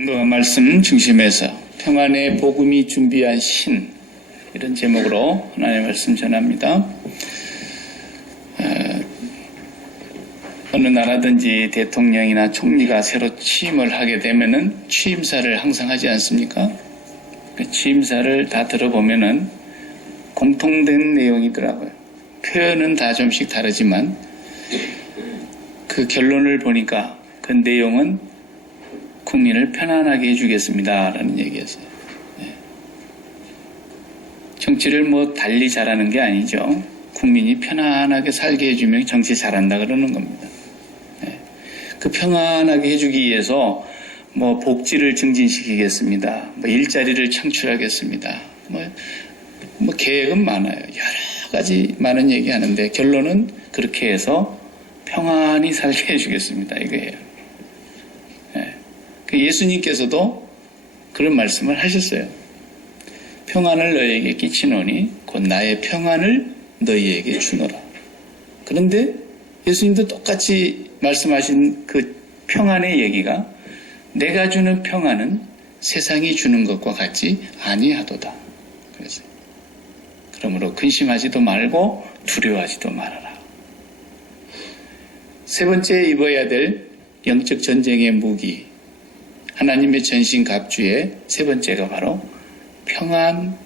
성도가 말씀 중심에서 평안의 복음이 준비한 신, 이런 제목으로 하나님의 말씀 전합니다. 어느 나라든지 대통령이나 총리가 새로 취임을 하게 되면은 취임사를 항상 하지 않습니까? 그 취임사를 다 들어보면은 공통된 내용이더라고요. 표현은 다 좀씩 다르지만 그 결론을 보니까 그 내용은 국민을 편안하게 해주겠습니다 라는 얘기였어요. 정치를 달리 잘하는 게 아니죠. 국민이 편안하게 살게 해주면 정치 잘한다 그러는 겁니다. 그 평안하게 해주기 위해서 복지를 증진시키겠습니다. 일자리를 창출하겠습니다. 계획은 많아요. 여러 가지 많은 얘기 하는데 결론은 그렇게 해서 평안히 살게 해주겠습니다. 이거예요. 예수님께서도 그런 말씀을 하셨어요. 평안을 너희에게 끼치노니 곧 나의 평안을 너희에게 주노라. 그런데 예수님도 똑같이 말씀하신 그 평안의 얘기가 내가 주는 평안은 세상이 주는 것과 같지 아니하도다. 그래서 그러므로 근심하지도 말고 두려워하지도 말아라. 세 번째 입어야 될 영적 전쟁의 무기, 하나님의 전신 갑주의 세 번째가 바로 평안입니다.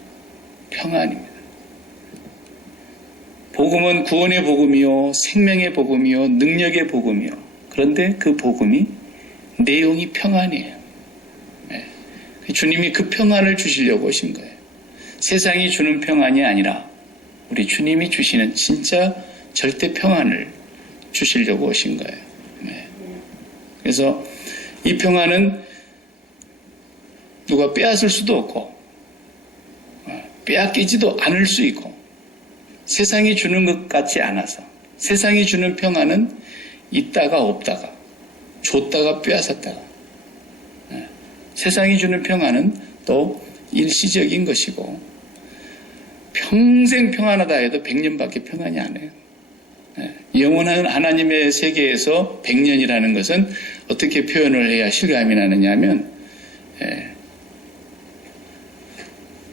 복음은 구원의 복음이요, 생명의 복음이요, 능력의 복음이요. 그런데 그 복음이 내용이 평안이에요. 주님이 그 평안을 주시려고 오신 거예요. 세상이 주는 평안이 아니라 우리 주님이 주시는 진짜 절대 평안을 주시려고 오신 거예요. 그래서 이 평안은 누가 빼앗을 수도 없고 빼앗기지도 않을 수 있고 세상이 주는 것 같지 않아서 세상이 주는 평안은 있다가 없다가 줬다가 빼앗았다가 세상이 주는 평안은 또 일시적인 것이고 평생 평안하다 해도 100년밖에 평안이 안 해요. 영원한 하나님의 세계에서 100년이라는 것은 어떻게 표현을 해야 실감이 나느냐 하면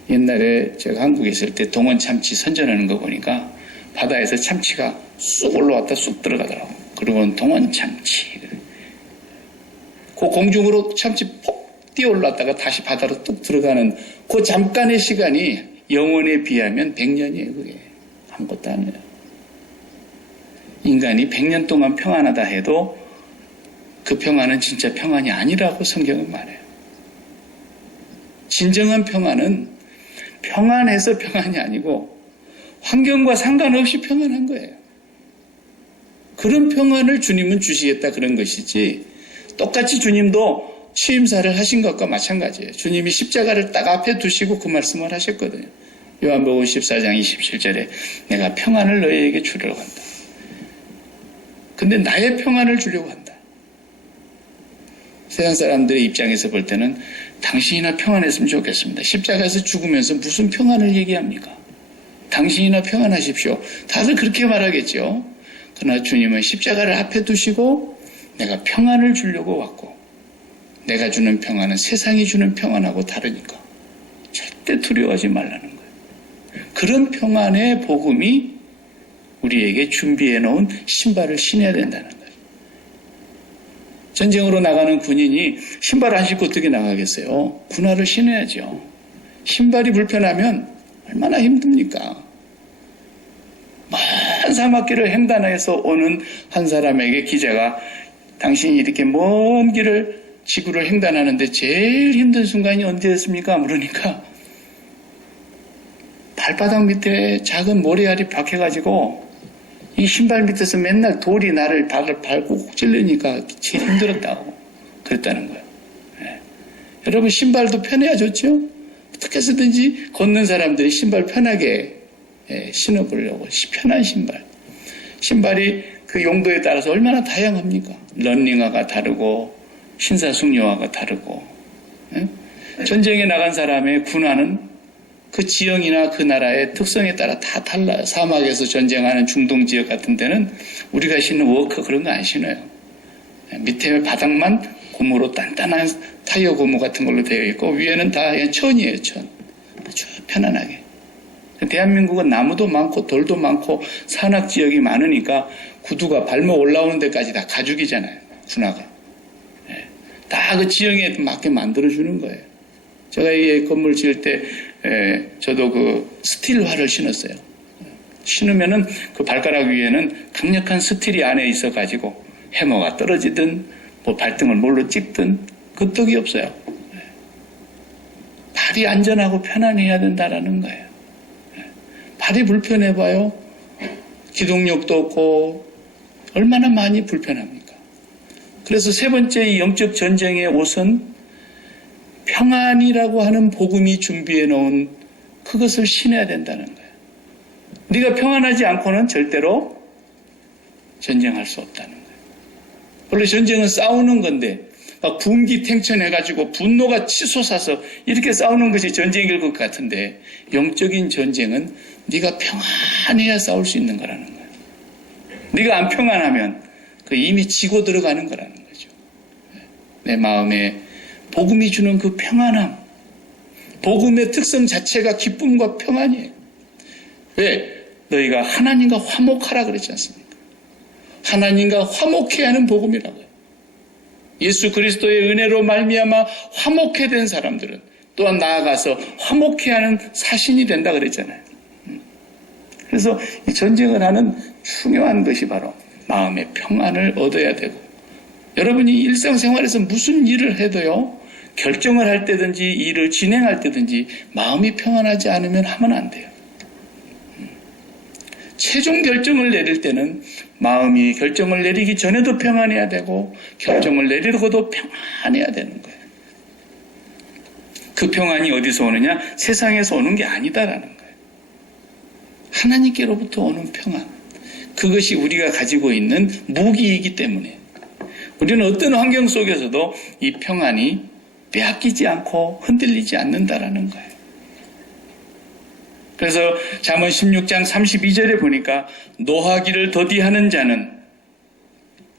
옛날에 제가 한국에 있을 때 동원 참치 선전하는 거 보니까 바다에서 참치가 쑥 올라왔다 쑥 들어가더라고. 그러고는 동원 참치. 그 공중으로 참치 폭 뛰어 올랐다가 다시 바다로 뚝 들어가는 그 잠깐의 시간이 영원에 비하면 100년이에요. 그게 아무것도 아니에요. 인간이 100년 동안 평안하다 해도 그 평안은 진짜 평안이 아니라고 성경은 말해요. 진정한 평안은 평안해서 평안이 아니고 환경과 상관없이 평안한 거예요. 그런 평안을 주님은 주시겠다 그런 것이지 똑같이 주님도 취임사를 하신 것과 마찬가지예요. 주님이 십자가를 딱 앞에 두시고 그 말씀을 하셨거든요. 요한복음 14장 27절에 내가 평안을 너희에게 주려고 한다. 근데 나의 평안을 주려고 한다. 세상 사람들의 입장에서 볼 때는 당신이나 평안했으면 좋겠습니다. 십자가에서 죽으면서 무슨 평안을 얘기합니까? 당신이나 평안하십시오. 다들 그렇게 말하겠죠. 그러나 주님은 십자가를 앞에 두시고 내가 평안을 주려고 왔고 내가 주는 평안은 세상이 주는 평안하고 다르니까 절대 두려워하지 말라는 거예요. 그런 평안의 복음이 우리에게 준비해 놓은 신발을 신어야 된다는 거예요. 전쟁으로 나가는 군인이 신발 안 신고 어떻게 나가겠어요? 군화를 신어야죠. 신발이 불편하면 얼마나 힘듭니까? 먼 사막길을 횡단해서 오는 한 사람에게 기자가 당신이 이렇게 먼 길을 지구를 횡단하는데 제일 힘든 순간이 언제였습니까? 물으니까 발바닥 밑에 작은 모래알이 박혀가지고 이 신발 밑에서 맨날 돌이 나를 발을 밟고 찔르니까 제일 힘들었다고 그랬다는 거예요. 여러분 신발도 편해야 좋죠? 어떻게 해서든지 걷는 사람들이 신발 편하게 신어보려고 편한 신발. 신발이 그 용도에 따라서 얼마나 다양합니까? 런닝화가 다르고 신사숙녀화가 다르고 전쟁에 나간 사람의 군화는 그 지형이나 그 나라의 특성에 따라 다 달라요. 사막에서 전쟁하는 중동 지역 같은 데는 우리가 신는 워커 그런 거 안 신어요. 밑에 바닥만 고무로 단단한 타이어 고무 같은 걸로 되어 있고 위에는 다 그냥 천이에요. 천. 아주 편안하게. 대한민국은 나무도 많고 돌도 많고 산악 지역이 많으니까 구두가 발목 올라오는 데까지 다 가죽이잖아요. 군화가. 다 그 지형에 맞게 만들어주는 거예요. 제가 이 건물 지을 때 저도 그 스틸화를 신었어요. 신으면은 그 발가락 위에는 강력한 스틸이 안에 있어가지고 해머가 떨어지든 뭐 발등을 뭘로 찍든 끄떡이 없어요. 발이 안전하고 편안해야 된다라는 거예요. 발이 불편해봐요. 기동력도 없고 얼마나 많이 불편합니까? 그래서 세 번째 이 영적 전쟁의 옷은 평안이라고 하는 복음이 준비해 놓은 그것을 신어야 된다는 거예요. 네가 평안하지 않고는 절대로 전쟁할 수 없다는 거예요. 원래 전쟁은 싸우는 건데 막 분기탱천해가지고 분노가 치솟아서 이렇게 싸우는 것이 전쟁일 것 같은데 영적인 전쟁은 네가 평안해야 싸울 수 있는 거라는 거예요. 네가 안 평안하면 그 이미 지고 들어가는 거라는 거죠. 내 마음에 복음이 주는 그 평안함, 복음의 특성 자체가 기쁨과 평안이에요. 왜? 너희가 하나님과 화목하라 그랬지 않습니까? 하나님과 화목해야 하는 복음이라고요. 예수 그리스도의 은혜로 말미암아 화목해 된 사람들은 또한 나아가서 화목해 하는 사신이 된다 그랬잖아요. 그래서 이 전쟁을 하는 중요한 것이 바로 마음의 평안을 얻어야 되고, 여러분이 일상생활에서 무슨 일을 해도요, 결정을 할 때든지 일을 진행할 때든지 마음이 평안하지 않으면 하면 안 돼요. 최종 결정을 내릴 때는 마음이 결정을 내리기 전에도 평안해야 되고 결정을 내리고도 평안해야 되는 거예요. 그 평안이 어디서 오느냐? 세상에서 오는 게 아니다라는 거예요. 하나님께로부터 오는 평안. 그것이 우리가 가지고 있는 무기이기 때문에 우리는 어떤 환경 속에서도 이 평안이 빼앗기지 않고 흔들리지 않는다라는 거예요. 그래서 잠언 16장 32절에 보니까 노하기를 더디하는 자는,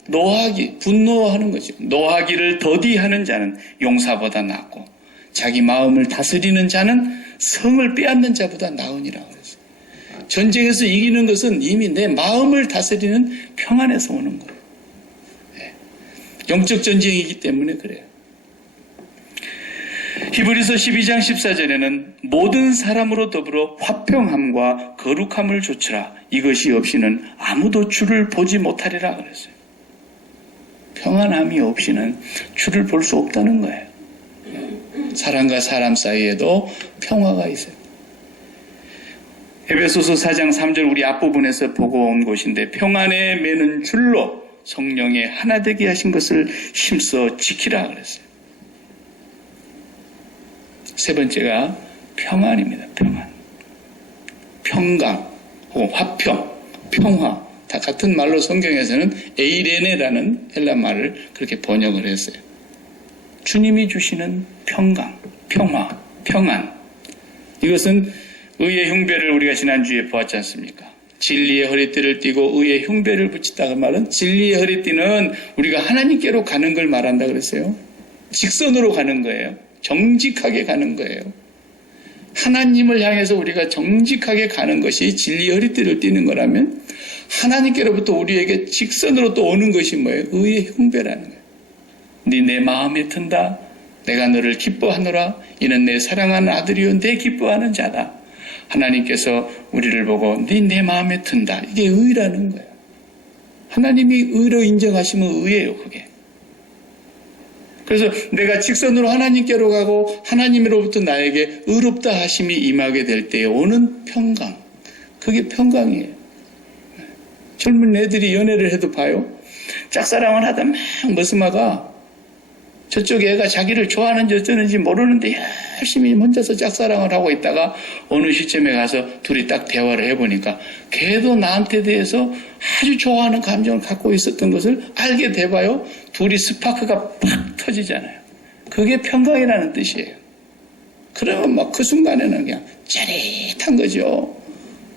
노하기, 분노하는 거죠. 노하기를 더디하는 자는 용사보다 낫고 자기 마음을 다스리는 자는 성을 빼앗는 자보다 나으니라고 그랬어요. 전쟁에서 이기는 것은 이미 내 마음을 다스리는 평안에서 오는 거예요. 영적 전쟁이기 때문에 그래요. 히브리서 12장 14절에는 모든 사람으로 더불어 화평함과 거룩함을 조치라. 이것이 없이는 아무도 주를 보지 못하리라 그랬어요. 평안함이 없이는 주를 볼 수 없다는 거예요. 사람과 사람 사이에도 평화가 있어요. 에베소서 4장 3절 우리 앞부분에서 보고 온 곳인데 평안에 매는 줄로 성령의 하나 되게 하신 것을 힘써 지키라 그랬어요. 세 번째가 평안입니다. 평안. 평강, 혹은 화평, 평화. 다 같은 말로 성경에서는 에이레네라는 헬라 말을 그렇게 번역을 했어요. 주님이 주시는 평강, 평화, 평안. 이것은 의의 흉배를 우리가 지난주에 보았지 않습니까? 진리의 허리띠를 띠고 의의 흉배를 붙였다. 그 말은 진리의 허리띠는 우리가 하나님께로 가는 걸 말한다 그랬어요. 직선으로 가는 거예요. 정직하게 가는 거예요. 하나님을 향해서 우리가 정직하게 가는 것이 진리의 허리띠를 띠는 거라면 하나님께로부터 우리에게 직선으로 또 오는 것이 뭐예요? 의의 흉배라는 거예요. 네 마음에 든다. 내가 너를 기뻐하노라. 이는 내 사랑하는 아들이요 내 기뻐하는 자다. 하나님께서 우리를 보고 내 마음에 든다. 이게 의라는 거예요. 하나님이 의로 인정하시면 의예요, 그게. 그래서 내가 직선으로 하나님께로 가고 하나님으로부터 나에게 의롭다 하심이 임하게 될 때에 오는 평강. 그게 평강이에요. 젊은 애들이 연애를 해도 봐요. 짝사랑을 하다 막 머스마가 저쪽 애가 자기를 좋아하는지 어쩌는지 모르는데 열심히 혼자서 짝사랑을 하고 있다가 어느 시점에 가서 둘이 딱 대화를 해보니까 걔도 나한테 대해서 아주 좋아하는 감정을 갖고 있었던 것을 알게 돼봐요. 둘이 스파크가 팍 터지잖아요. 그게 평강이라는 뜻이에요. 그러면 막 그 순간에는 그냥 짜릿한 거죠.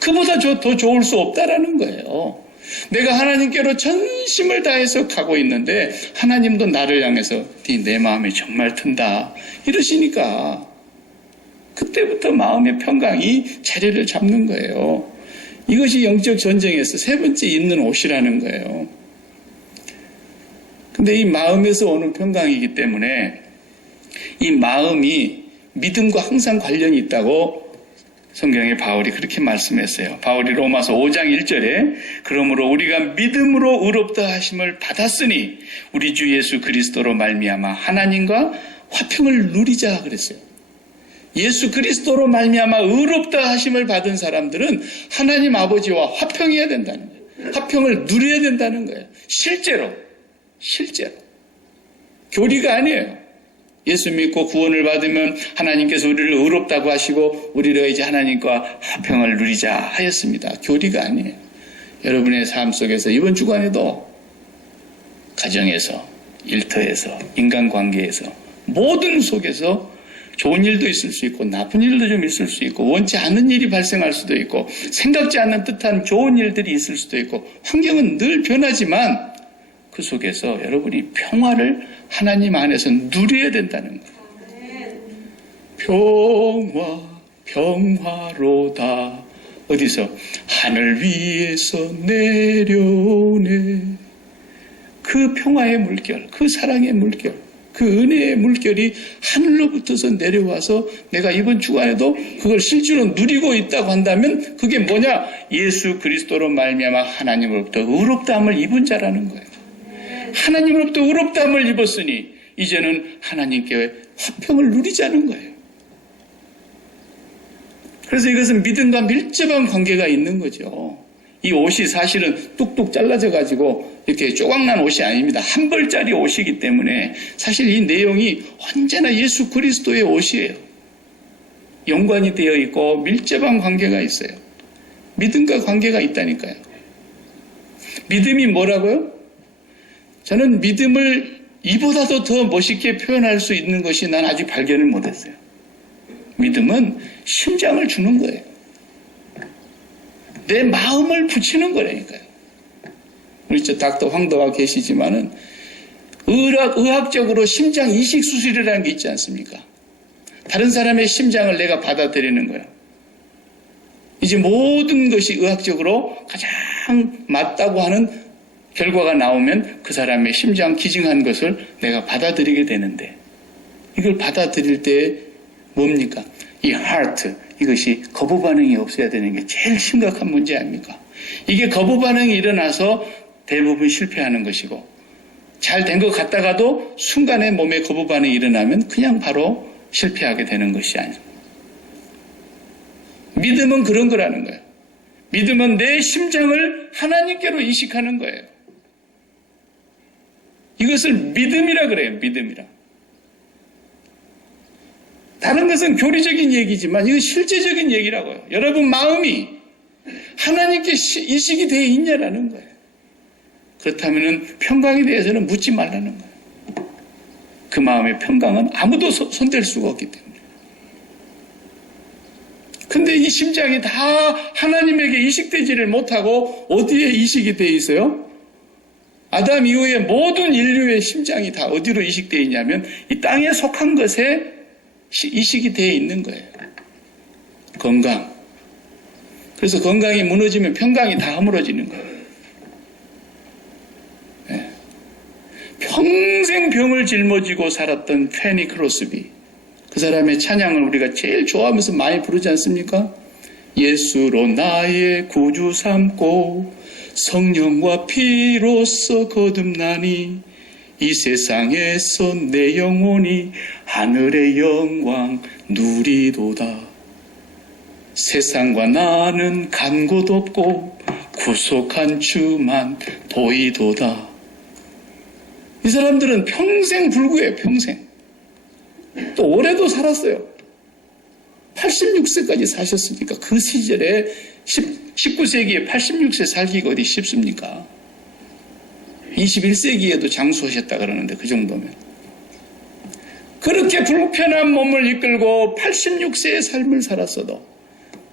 그보다 더 좋을 수 없다라는 거예요. 내가 하나님께로 전심을 다해서 가고 있는데 하나님도 나를 향해서 내 마음에 정말 든다 이러시니까 그때부터 마음의 평강이 자리를 잡는 거예요. 이것이 영적 전쟁에서 세 번째 입는 옷이라는 거예요. 근데 이 마음에서 오는 평강이기 때문에 이 마음이 믿음과 항상 관련이 있다고 성경에 바울이 그렇게 말씀했어요. 바울이 로마서 5장 1절에 그러므로 우리가 믿음으로 의롭다 하심을 받았으니 우리 주 예수 그리스도로 말미암아 하나님과 화평을 누리자 그랬어요. 예수 그리스도로 말미암아 의롭다 하심을 받은 사람들은 하나님 아버지와 화평해야 된다는 거예요. 화평을 누려야 된다는 거예요. 실제로 교리가 아니에요. 예수 믿고 구원을 받으면 하나님께서 우리를 의롭다고 하시고 우리를 이제 하나님과 화평을 누리자 하였습니다. 교리가 아니에요. 여러분의 삶 속에서 이번 주간에도 가정에서, 일터에서, 인간관계에서 모든 속에서 좋은 일도 있을 수 있고 나쁜 일도 좀 있을 수 있고 원치 않는 일이 발생할 수도 있고 생각지 않는 뜻한 좋은 일들이 있을 수도 있고 환경은 늘 변하지만 그 속에서 여러분이 평화를 하나님 안에서 누려야 된다는 거예요. 평화로다. 어디서? 하늘 위에서 내려오네. 그 평화의 물결, 그 사랑의 물결, 그 은혜의 물결이 하늘로부터서 내려와서 내가 이번 주간에도 그걸 실제로 누리고 있다고 한다면 그게 뭐냐? 예수 그리스도로 말미암아 하나님으로부터 의롭다함을 입은 자라는 거예요. 하나님으로부터 의롭다함을 입었으니 이제는 하나님께 화평을 누리자는 거예요. 그래서 이것은 믿음과 밀접한 관계가 있는 거죠. 이 옷이 사실은 뚝뚝 잘라져 가지고 이렇게 조각난 옷이 아닙니다. 한 벌짜리 옷이기 때문에 사실 이 내용이 언제나 예수 그리스도의 옷이에요. 연관이 되어 있고 밀접한 관계가 있어요. 믿음과 관계가 있다니까요. 믿음이 뭐라고요? 저는 믿음을 이보다도 더 멋있게 표현할 수 있는 것이 난 아직 발견을 못했어요. 믿음은 심장을 주는 거예요. 내 마음을 붙이는 거라니까요. 우리 저 닥터 황도가 계시지만은 의학적으로 심장 이식 수술이라는 게 있지 않습니까? 다른 사람의 심장을 내가 받아들이는 거예요. 이제 모든 것이 의학적으로 가장 맞다고 하는 결과가 나오면 그 사람의 심장 기증한 것을 내가 받아들이게 되는데 이걸 받아들일 때 뭡니까? 이 heart, 이것이 거부 반응이 없어야 되는 게 제일 심각한 문제 아닙니까? 이게 거부 반응이 일어나서 대부분 실패하는 것이고 잘 된 것 같다가도 순간에 몸에 거부 반응이 일어나면 그냥 바로 실패하게 되는 것이 아니에요. 믿음은 그런 거라는 거예요. 믿음은 내 심장을 하나님께로 이식하는 거예요. 이것을 믿음이라 그래요. 믿음이라. 다른 것은 교리적인 얘기지만 이건 실제적인 얘기라고요. 여러분 마음이 하나님께 이식이 되어 있냐라는 거예요. 그렇다면 평강에 대해서는 묻지 말라는 거예요. 그 마음의 평강은 아무도 손댈 수가 없기 때문에. 근데 이 심장이 다 하나님에게 이식되지를 못하고 어디에 이식이 되어 있어요? 아담 이후에 모든 인류의 심장이 다 어디로 이식되어 있냐면 이 땅에 속한 것에 이식이 되어 있는 거예요. 건강. 그래서 건강이 무너지면 평강이 다 허물어지는 거예요. 네. 평생 병을 짊어지고 살았던 페니 크로스비. 그 사람의 찬양을 우리가 제일 좋아하면서 많이 부르지 않습니까? 예수로 나의 구주 삼고 성령과 피로써 거듭나니 이 세상에서 내 영혼이 하늘의 영광 누리도다. 세상과 나는 간 곳 없고 구속한 주만 보이도다. 이 사람들은 평생 불구해요. 평생. 또 올해도 살았어요. 86세까지 사셨으니까 그 시절에 19세기에 86세 살기가 어디 쉽습니까? 21세기에도 장수하셨다 그러는데 그 정도면. 그렇게 불편한 몸을 이끌고 86세의 삶을 살았어도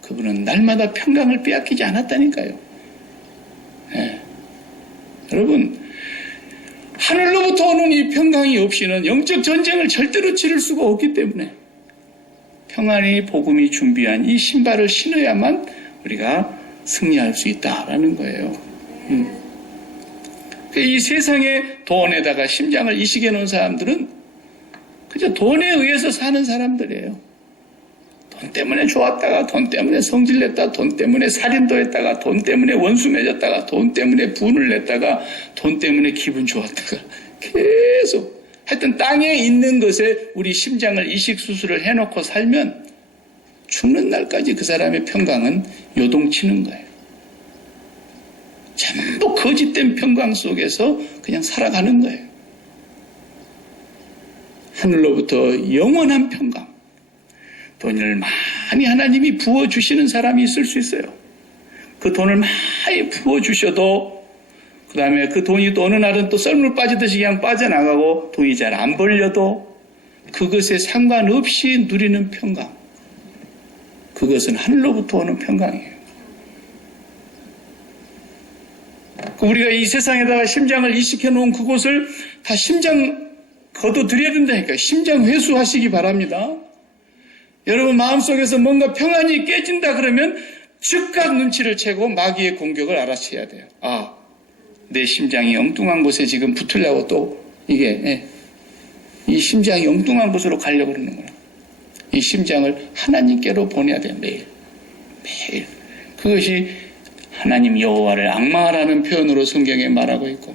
그분은 날마다 평강을 빼앗기지 않았다니까요. 네. 여러분, 하늘로부터 오는 이 평강이 없이는 영적 전쟁을 절대로 치를 수가 없기 때문에 평안이 복음이 준비한 이 신발을 신어야만 우리가 승리할 수 있다라는 거예요. 이 세상의 돈에다가 심장을 이식해 놓은 사람들은 그저 돈에 의해서 사는 사람들이에요. 돈 때문에 좋았다가 돈 때문에 성질냈다가 돈 때문에 살인도 했다가 돈 때문에 원수 맺었다가 돈 때문에 분을 냈다가 돈 때문에 기분 좋았다가 계속 하여튼 땅에 있는 것에 우리 심장을 이식 수술을 해놓고 살면 죽는 날까지 그 사람의 평강은 요동치는 거예요. 전부 거짓된 평강 속에서 그냥 살아가는 거예요. 하늘로부터 영원한 평강, 돈을 많이 하나님이 부어주시는 사람이 있을 수 있어요. 그 돈을 많이 부어주셔도 그 다음에 그 돈이 또 어느 날은 또 썰물 빠지듯이 그냥 빠져나가고 돈이 잘 안 벌려도 그것에 상관없이 누리는 평강, 그것은 하늘로부터 오는 평강이에요. 우리가 이 세상에다가 심장을 이식해 놓은 그곳을 다 심장 거둬들여야 된다니까요. 심장 회수하시기 바랍니다. 여러분 마음속에서 뭔가 평안이 깨진다 그러면 즉각 눈치를 채고 마귀의 공격을 알아채야 돼요. 아, 내 심장이 엉뚱한 곳에 지금 붙으려고 또 이게 이 심장이 엉뚱한 곳으로 가려고 그러는구나. 이 심장을 하나님께로 보내야 돼요. 매일. 그것이 하나님 여호와를 앙망하라는 표현으로 성경에 말하고 있고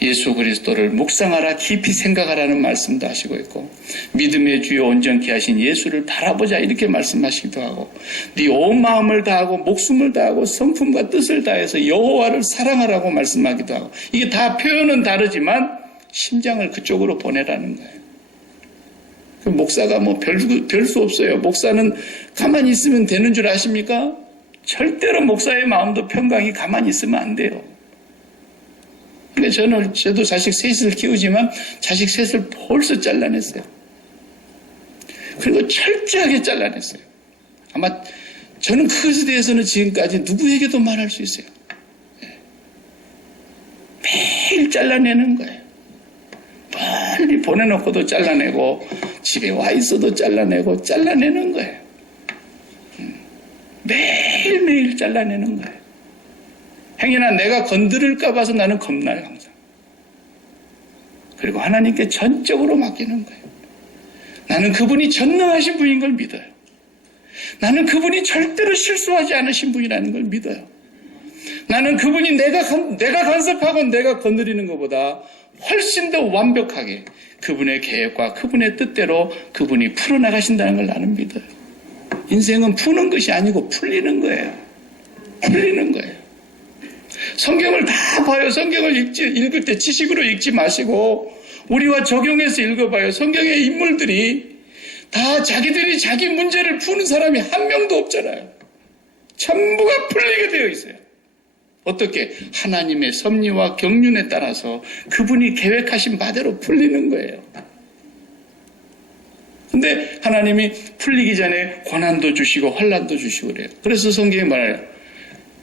예수 그리스도를 묵상하라 깊이 생각하라는 말씀도 하시고 있고 믿음의 주요 온전케 하신 예수를 바라보자 이렇게 말씀하시기도 하고 네 온 마음을 다하고 목숨을 다하고 성품과 뜻을 다해서 여호와를 사랑하라고 말씀하기도 하고 이게 다 표현은 다르지만 심장을 그쪽으로 보내라는 거예요. 그 목사가 뭐 별 수 없어요. 목사는 가만히 있으면 되는 줄 아십니까? 절대로 목사의 마음도 평강이 가만히 있으면 안 돼요. 그러니까 저도 자식 셋을 키우지만 자식 셋을 벌써 잘라냈어요. 그리고 철저하게 잘라냈어요. 아마 저는 그것에 대해서는 지금까지 누구에게도 말할 수 있어요. 매일 잘라내는 거예요. 빨리 보내놓고도 잘라내고 집에 와 있어도 잘라내는 거예요. 매일매일 잘라내는 거예요. 행여나 내가 건드릴까 봐서 나는 겁나요, 항상. 그리고 하나님께 전적으로 맡기는 거예요. 나는 그분이 전능하신 분인 걸 믿어요. 나는 그분이 절대로 실수하지 않으신 분이라는 걸 믿어요. 나는 그분이 내가 간섭하고 내가 건드리는 것보다 훨씬 더 완벽하게 그분의 계획과 그분의 뜻대로 그분이 풀어나가신다는 걸 나는 믿어요. 인생은 푸는 것이 아니고 풀리는 거예요. 풀리는 거예요. 성경을 다 봐요. 성경을 읽을 때 지식으로 읽지 마시고 우리와 적용해서 읽어봐요. 성경의 인물들이 다 자기들이 자기 문제를 푸는 사람이 한 명도 없잖아요. 전부가 풀리게 되어 있어요. 어떻게? 하나님의 섭리와 경륜에 따라서 그분이 계획하신 바대로 풀리는 거예요. 근데 하나님이 풀리기 전에 고난도 주시고 환난도 주시고 그래요. 그래서 성경에 말해요.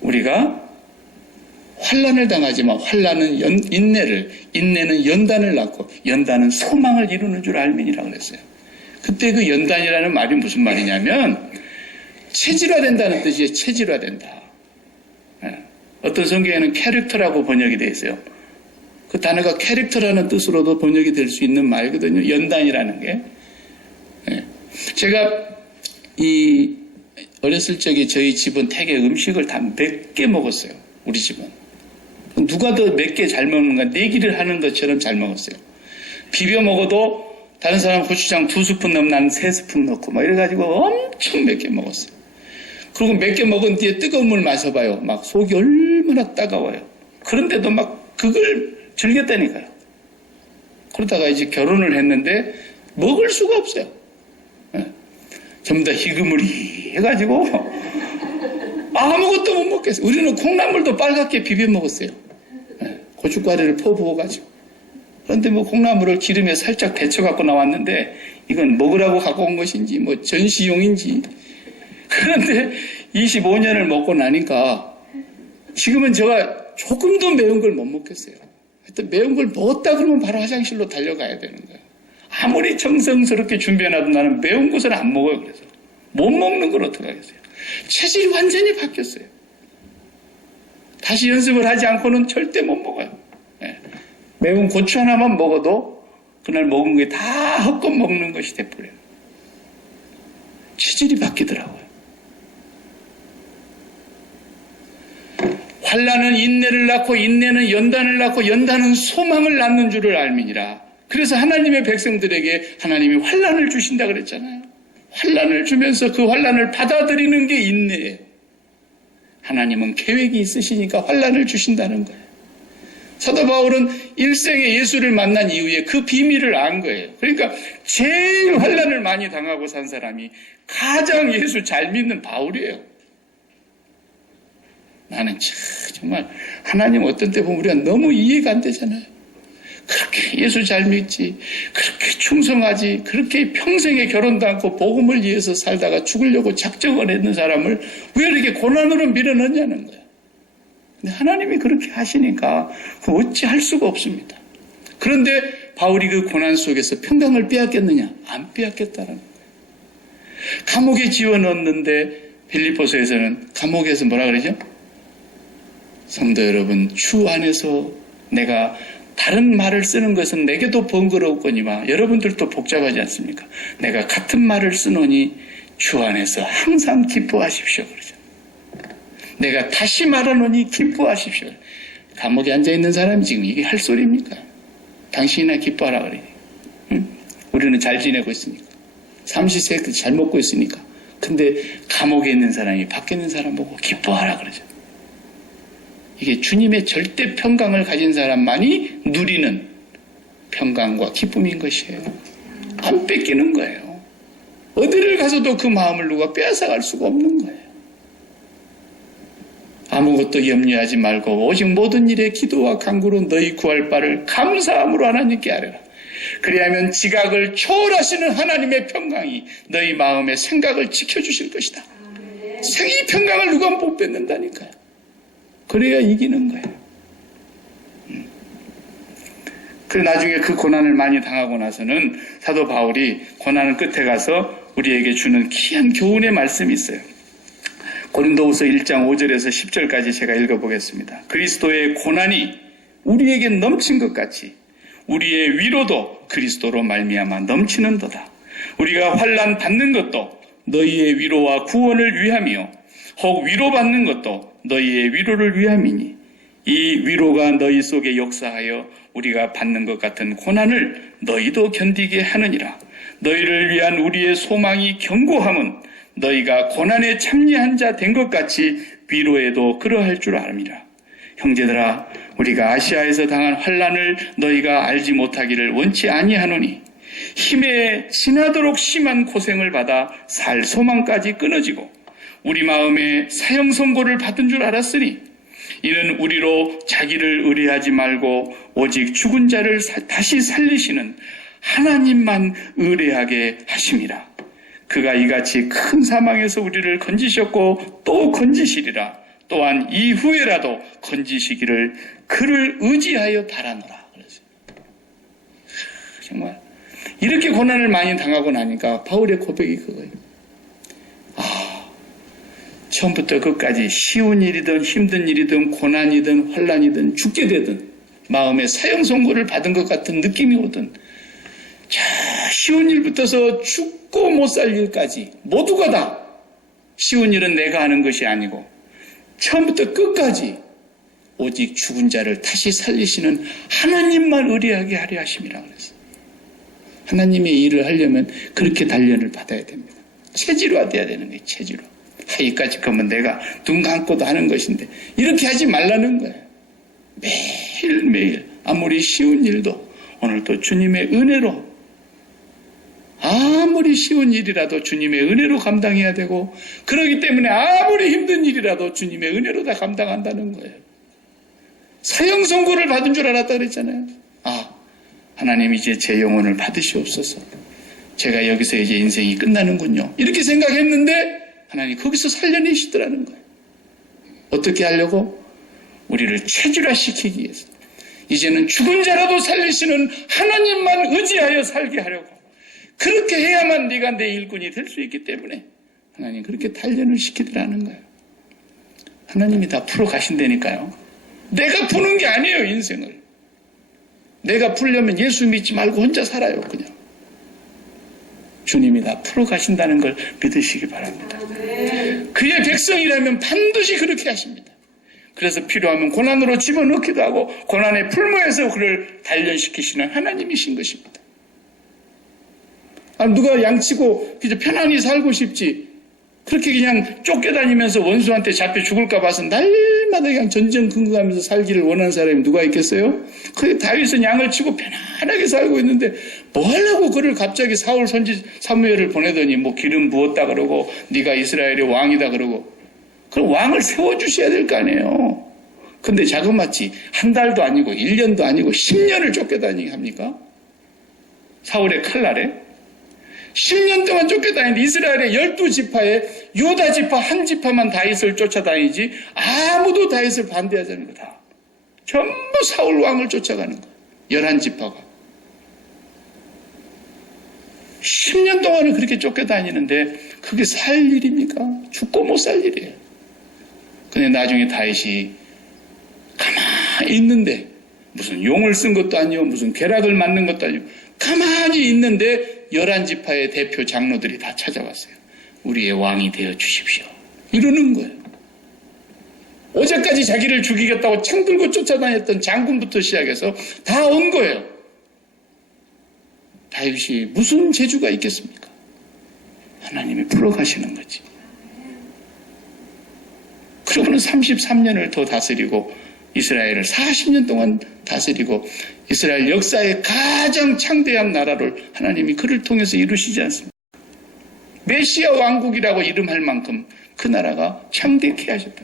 우리가 환난을 당하지만 환난은 인내는 연단을 낳고 연단은 소망을 이루는 줄 알민이라고 그랬어요. 그때 그 연단이라는 말이 무슨 말이냐면 체질화된다는 뜻이에요. 체질화된다. 어떤 성경에는 캐릭터라고 번역이 되어 있어요. 그 단어가 캐릭터라는 뜻으로도 번역이 될 수 있는 말이거든요. 연단이라는 게. 제가 어렸을 적에 저희 집은 되게 음식을 다 몇 개 먹었어요. 우리 집은. 누가 더 몇 개 잘 먹는가 내기를 하는 것처럼 잘 먹었어요. 비벼 먹어도 다른 사람 고추장 2스푼 넣으면 나는 3스푼 넣고 막 이래가지고 엄청 몇 개 먹었어요. 그리고 몇 개 먹은 뒤에 뜨거운 물 마셔봐요. 막 속이 얼마나 따가워요. 그런데도 막 그걸 즐겼다니까요. 그러다가 이제 결혼을 했는데 먹을 수가 없어요. 전부 다 희그무리 해가지고 아무것도 못 먹겠어요. 우리는 콩나물도 빨갛게 비벼 먹었어요. 고춧가루를 퍼부어가지고. 그런데 뭐 콩나물을 기름에 살짝 데쳐갖고 나왔는데 이건 먹으라고 갖고 온 것인지 뭐 전시용인지. 그런데 25년을 먹고 나니까 지금은 제가 조금도 매운 걸 못 먹겠어요. 하여튼 매운 걸 먹었다 그러면 바로 화장실로 달려가야 되는 거예요. 아무리 정성스럽게 준비해놔도 나는 매운 것을 안 먹어요. 그래서 못 먹는 걸 어떡하겠어요. 체질이 완전히 바뀌었어요. 다시 연습을 하지 않고는 절대 못 먹어요. 네. 매운 고추 하나만 먹어도 그날 먹은 게 다 헛것 먹는 것이 돼버려요. 체질이 바뀌더라고요. 환난은 인내를 낳고 인내는 연단을 낳고 연단은 소망을 낳는 줄을 알미니라. 그래서 하나님의 백성들에게 하나님이 환난을 주신다 그랬잖아요. 환난을 주면서 그 환난을 받아들이는 게 인내예요. 하나님은 계획이 있으시니까 환난을 주신다는 거예요. 사도 바울은 일생에 예수를 만난 이후에 그 비밀을 안 거예요. 그러니까 제일 환난을 많이 당하고 산 사람이 가장 예수 잘 믿는 바울이에요. 나는 정말 하나님 어떤 때 보면 우리가 너무 이해가 안 되잖아요. 그렇게 예수 잘 믿지, 그렇게 충성하지, 그렇게 평생에 결혼도 않고 복음을 위해서 살다가 죽으려고 작정을 했는 사람을 왜 이렇게 고난으로 밀어넣냐는 거예요. 근데 하나님이 그렇게 하시니까 어찌 할 수가 없습니다. 그런데 바울이 그 고난 속에서 평강을 빼앗겼느냐? 안 빼앗겼다는 거예요. 감옥에 집어넣었는데 빌립보서에서는 감옥에서 뭐라 그러죠? 성도 여러분, 주 안에서 내가 다른 말을 쓰는 것은 내게도 번거롭거니와 여러분들도 복잡하지 않습니까? 내가 같은 말을 쓰노니 주 안에서 항상 기뻐하십시오. 그러죠. 내가 다시 말하노니 기뻐하십시오. 감옥에 앉아있는 사람이 지금 이게 할 소리입니까? 당신이나 기뻐하라 그래. 응? 우리는 잘 지내고 있으니까. 삼시세끼 잘 먹고 있으니까. 근데 감옥에 있는 사람이 밖에 있는 사람 보고 기뻐하라 그러죠. 이게 주님의 절대 평강을 가진 사람만이 누리는 평강과 기쁨인 것이에요. 안 뺏기는 거예요. 어디를 가서도 그 마음을 누가 빼앗아갈 수가 없는 거예요. 아무것도 염려하지 말고 오직 모든 일에 기도와 간구로 너희 구할 바를 감사함으로 하나님께 아뢰라. 그리하면 지각을 초월하시는 하나님의 평강이 너희 마음의 생각을 지켜주실 것이다. 이 평강을 누가 못 뺏는다니까요. 그래야 이기는 거예요. 그래 나중에 그 고난을 많이 당하고 나서는 사도 바울이 고난 끝에 가서 우리에게 주는 귀한 교훈의 말씀이 있어요. 고린도후서 1장 5절에서 10절까지 제가 읽어보겠습니다. 그리스도의 고난이 우리에게 넘친 것 같이 우리의 위로도 그리스도로 말미암아 넘치는도다. 우리가 환난 받는 것도 너희의 위로와 구원을 위함이요 혹 위로받는 것도 너희의 위로를 위함이니 이 위로가 너희 속에 역사하여 우리가 받는 것 같은 고난을 너희도 견디게 하느니라. 너희를 위한 우리의 소망이 견고함은 너희가 고난에 참여한 자 된 것 같이 위로에도 그러할 줄 압니다. 형제들아, 우리가 아시아에서 당한 환난을 너희가 알지 못하기를 원치 아니하노니 힘에 지나도록 심한 고생을 받아 살 소망까지 끊어지고 우리 마음에 사형 선고를 받은 줄 알았으니 이는 우리로 자기를 의뢰하지 말고 오직 죽은 자를 다시 살리시는 하나님만 의뢰하게 하심이라. 그가 이같이 큰 사망에서 우리를 건지셨고 또 건지시리라. 또한 이후에라도 건지시기를 그를 의지하여 바라노라. 그랬어요. 정말 이렇게 고난을 많이 당하고 나니까 바울의 고백이 그거예요. 처음부터 끝까지 쉬운 일이든 힘든 일이든 고난이든 환난이든 죽게 되든 마음에 사형 선고를 받은 것 같은 느낌이 오든 쉬운 일부터서 죽고 못 살 일까지 모두가 다 쉬운 일은 내가 하는 것이 아니고 처음부터 끝까지 오직 죽은 자를 다시 살리시는 하나님만 의뢰하게 하려 하심이라 그랬어요. 하나님의 일을 하려면 그렇게 단련을 받아야 됩니다. 체질화돼야 되는 거예요. 체질화. 이까지 가면 내가 눈 감고도 하는 것인데 이렇게 하지 말라는 거예요. 매일매일 아무리 쉬운 일도 오늘도 주님의 은혜로 아무리 쉬운 일이라도 주님의 은혜로 감당해야 되고 그렇기 때문에 아무리 힘든 일이라도 주님의 은혜로 다 감당한다는 거예요. 사형 선고를 받은 줄 알았다 그랬잖아요. 하나님 이제 제 영혼을 받으시옵소서. 제가 여기서 이제 인생이 끝나는군요. 이렇게 생각했는데 하나님 거기서 살려내시더라는 거예요. 어떻게 하려고? 우리를 체질화시키기 위해서 이제는 죽은 자라도 살리시는 하나님만 의지하여 살게 하려고, 그렇게 해야만 네가 내 일꾼이 될 수 있기 때문에 하나님 그렇게 단련을 시키더라는 거예요. 하나님이 다 풀어 가신다니까요. 내가 푸는 게 아니에요. 인생을 내가 풀려면 예수 믿지 말고 혼자 살아요. 그냥 주님이 다 풀어 가신다는 걸 믿으시기 바랍니다. 그의 백성이라면 반드시 그렇게 하십니다. 그래서 필요하면 고난으로 집어넣기도 하고 고난의 풀무에서 그를 단련시키시는 하나님이신 것입니다. 누가 양치고 그저 편안히 살고 싶지, 그렇게 그냥 쫓겨다니면서 원수한테 잡혀 죽을까 봐서 날마다 그냥 전전긍긍하면서 살기를 원하는 사람이 누가 있겠어요? 그 다윗은 양을 치고 편안하게 살고 있는데 뭐 하려고 그를 갑자기 사울 선지 사무엘을 보내더니 뭐 기름 부었다 그러고 네가 이스라엘의 왕이다 그러고, 그럼 왕을 세워주셔야 될 거 아니에요. 근데 자그마치 한 달도 아니고 1년도 아니고 10년을 쫓겨다니게 합니까? 사울의 칼날에 10년 동안 쫓겨다니는데 이스라엘의 12지파에 유다 지파 한 지파만 다윗을 쫓아다니지 아무도 다윗을 반대하지 않는 거다. 전부 사울 왕을 쫓아가는 거예요. 11지파가 10년 동안을 그렇게 쫓겨다니는데 그게 살 일입니까? 죽고 못 살 일이에요. 근데 나중에 다윗이 가만히 있는데, 무슨 용을 쓴 것도 아니고 무슨 계략을 맞는 것도 아니고 가만히 있는데 11지파의 대표 장로들이 다 찾아왔어요. 우리의 왕이 되어 주십시오. 이러는 거예요. 어제까지 자기를 죽이겠다고 창 들고 쫓아다녔던 장군부터 시작해서 다 온 거예요. 다윗이 무슨 재주가 있겠습니까? 하나님이 풀어가시는 거지. 그러고는 33년을 더 다스리고 이스라엘을 40년 동안 다스리고 이스라엘 역사의 가장 창대한 나라를 하나님이 그를 통해서 이루시지 않습니까? 메시아 왕국이라고 이름할 만큼 그 나라가 창대케 하셨다.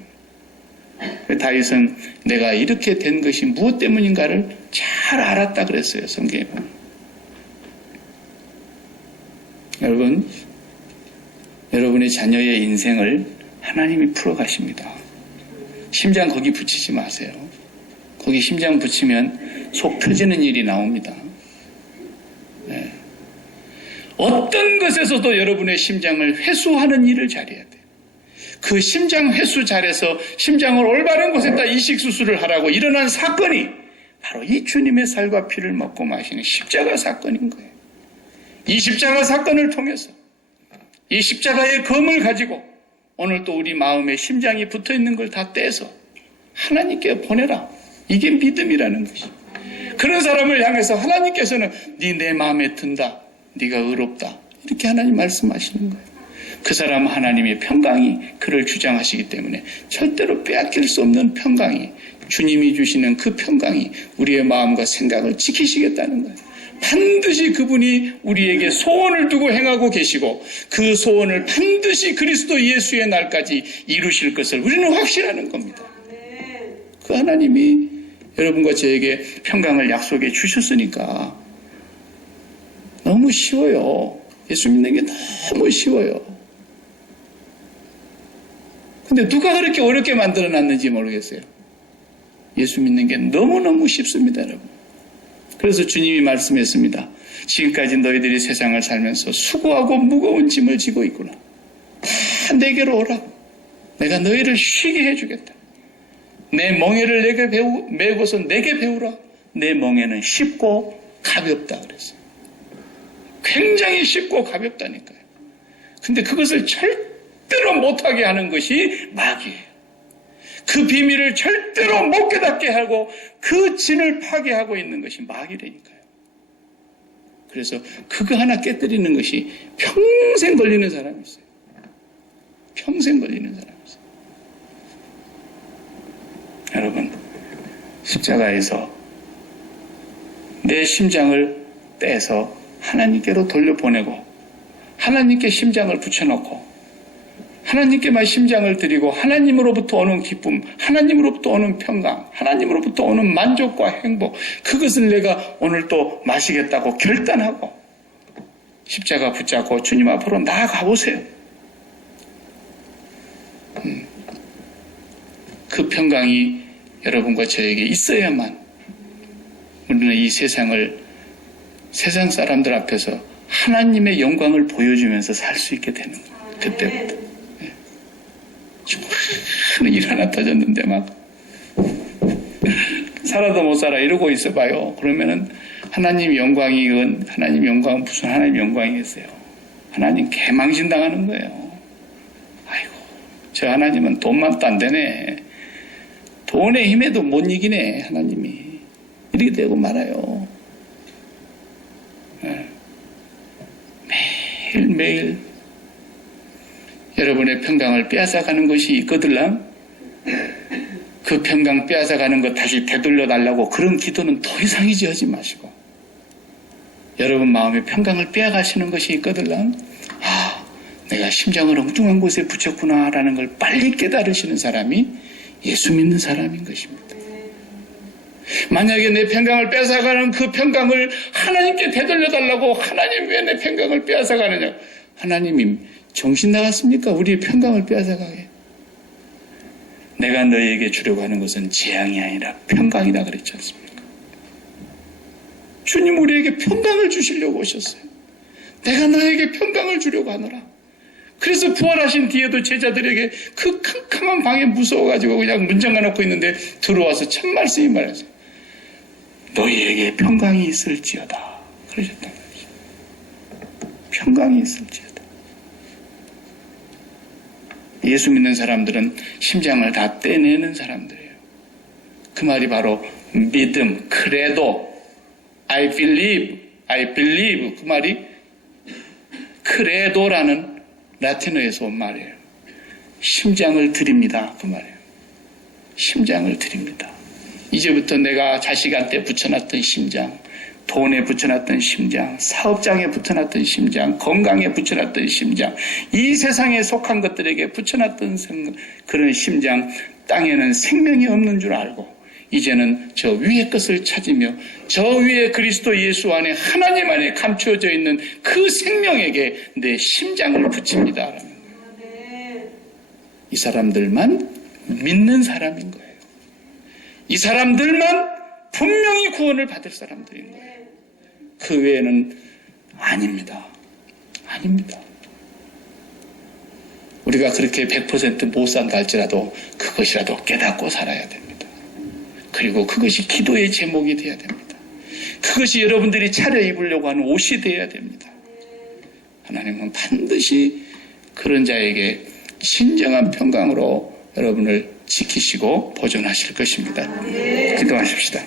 다윗은 내가 이렇게 된 것이 무엇 때문인가를 잘 알았다 그랬어요. 성경에 보면. 여러분, 여러분의 자녀의 인생을 하나님이 풀어가십니다. 심장 거기 붙이지 마세요. 거기 심장 붙이면 속 터지는 일이 나옵니다. 네. 어떤 것에서도 여러분의 심장을 회수하는 일을 잘해야 돼요. 그 심장 회수 잘해서 심장을 올바른 곳에다 이식수술을 하라고 일어난 사건이 바로 이 주님의 살과 피를 먹고 마시는 십자가 사건인 거예요. 이 십자가 사건을 통해서 이 십자가의 검을 가지고 오늘 또 우리 마음에 심장이 붙어있는 걸 다 떼서 하나님께 보내라. 이게 믿음이라는 것이. 그런 사람을 향해서 하나님께서는 네 내 마음에 든다. 네가 의롭다. 이렇게 하나님 말씀하시는 거예요. 그 사람은 하나님의 평강이 그를 주장하시기 때문에 절대로 빼앗길 수 없는 평강이, 주님이 주시는 그 평강이 우리의 마음과 생각을 지키시겠다는 거예요. 반드시 그분이 우리에게 소원을 두고 행하고 계시고 그 소원을 반드시 그리스도 예수의 날까지 이루실 것을 우리는 확신하는 겁니다. 그 하나님이 여러분과 저에게 평강을 약속해 주셨으니까 너무 쉬워요. 예수 믿는 게 너무 쉬워요. 근데 누가 그렇게 어렵게 만들어놨는지 모르겠어요. 예수 믿는 게 너무너무 쉽습니다, 여러분. 그래서 주님이 말씀했습니다. 지금까지 너희들이 세상을 살면서 수고하고 무거운 짐을 지고 있구나. 다 내게로 오라. 내가 너희를 쉬게 해주겠다. 내 멍에를 내게 메고서 내게 배우라. 내 멍에는 쉽고 가볍다 그랬어요. 굉장히 쉽고 가볍다니까요. 근데 그것을 절대로 못하게 하는 것이 마귀예요. 그 비밀을 절대로 못 깨닫게 하고 그 진을 파괴하고 있는 것이 마귀라니까요. 그래서 그거 하나 깨뜨리는 것이 평생 걸리는 사람이 있어요. 평생 걸리는 사람이 있어요. 여러분, 십자가에서 내 심장을 떼서 하나님께로 돌려보내고 하나님께 심장을 붙여놓고 하나님께만 심장을 드리고 하나님으로부터 오는 기쁨, 하나님으로부터 오는 평강, 하나님으로부터 오는 만족과 행복, 그것을 내가 오늘 또 마시겠다고 결단하고 십자가 붙잡고 주님 앞으로 나아가 보세요. 그 평강이 여러분과 저에게 있어야만 우리는 이 세상 사람들 앞에서 하나님의 영광을 보여주면서 살 수 있게 되는 거예요. 그때부터. 좋은 일 하나 터졌는데 막 살아도 못 살아 이러고 있어봐요. 그러면은 하나님 영광은 무슨 하나님 영광이겠어요. 하나님 개망신 당하는 거예요. 아이고, 저 하나님은 돈만 또 안 되네. 돈의 힘에도 못 이기네, 하나님이. 이렇게 되고 말아요. 매일매일 여러분의 평강을 빼앗아가는 것이 있거들랑 그 평강 빼앗아가는 것 다시 되돌려달라고 그런 기도는 더 이상이지 하지 마시고 여러분 마음에 평강을 빼앗가시는 것이 있거들랑 내가 심장을 엉뚱한 곳에 붙였구나 라는 걸 빨리 깨달으시는 사람이 예수 믿는 사람인 것입니다. 만약에 내 평강을 뺏어가는 그 평강을 하나님께 되돌려달라고 하나님 왜 내 평강을 빼앗아가느냐. 하나님이 정신 나갔습니까? 우리의 평강을 빼앗아가게. 내가 너희에게 주려고 하는 것은 재앙이 아니라 평강이라 그랬지 않습니까? 주님 우리에게 평강을 주시려고 오셨어요. 내가 너희에게 평강을 주려고 하노라. 그래서 부활하신 뒤에도 제자들에게 그 캄캄한 방에 무서워가지고 그냥 문 잠가놓고 있는데 들어와서 참 말씀이 말하세요. 너희에게 평강이 있을지어다. 그러셨단 말이죠. 평강이 있을지어다. 예수 믿는 사람들은 심장을 다 떼내는 사람들이에요. 그 말이 바로 믿음, 크레도, I believe 그 말이 크레도라는 라틴어에서 온 말이에요. 심장을 드립니다. 그 말이에요. 심장을 드립니다. 이제부터 내가 자식한테 붙여놨던 심장, 돈에 붙여놨던 심장, 사업장에 붙여놨던 심장, 건강에 붙여놨던 심장, 이 세상에 속한 것들에게 붙여놨던 그런 심장, 땅에는 생명이 없는 줄 알고 이제는 저 위의 것을 찾으며 저 위에 그리스도 예수 안에 하나님 안에 감추어져 있는 그 생명에게 내 심장을 붙입니다. 이 사람들만 믿는 사람인 거예요. 이 사람들만 분명히 구원을 받을 사람들인 거예요. 그 외에는 아닙니다. 아닙니다. 우리가 그렇게 100% 못 산다 할지라도 그것이라도 깨닫고 살아야 됩니다. 그리고 그것이 기도의 제목이 되어야 됩니다. 그것이 여러분들이 차려입으려고 하는 옷이 되어야 됩니다. 하나님은 반드시 그런 자에게 진정한 평강으로 여러분을 지키시고 보존하실 것입니다. 기도하십시다.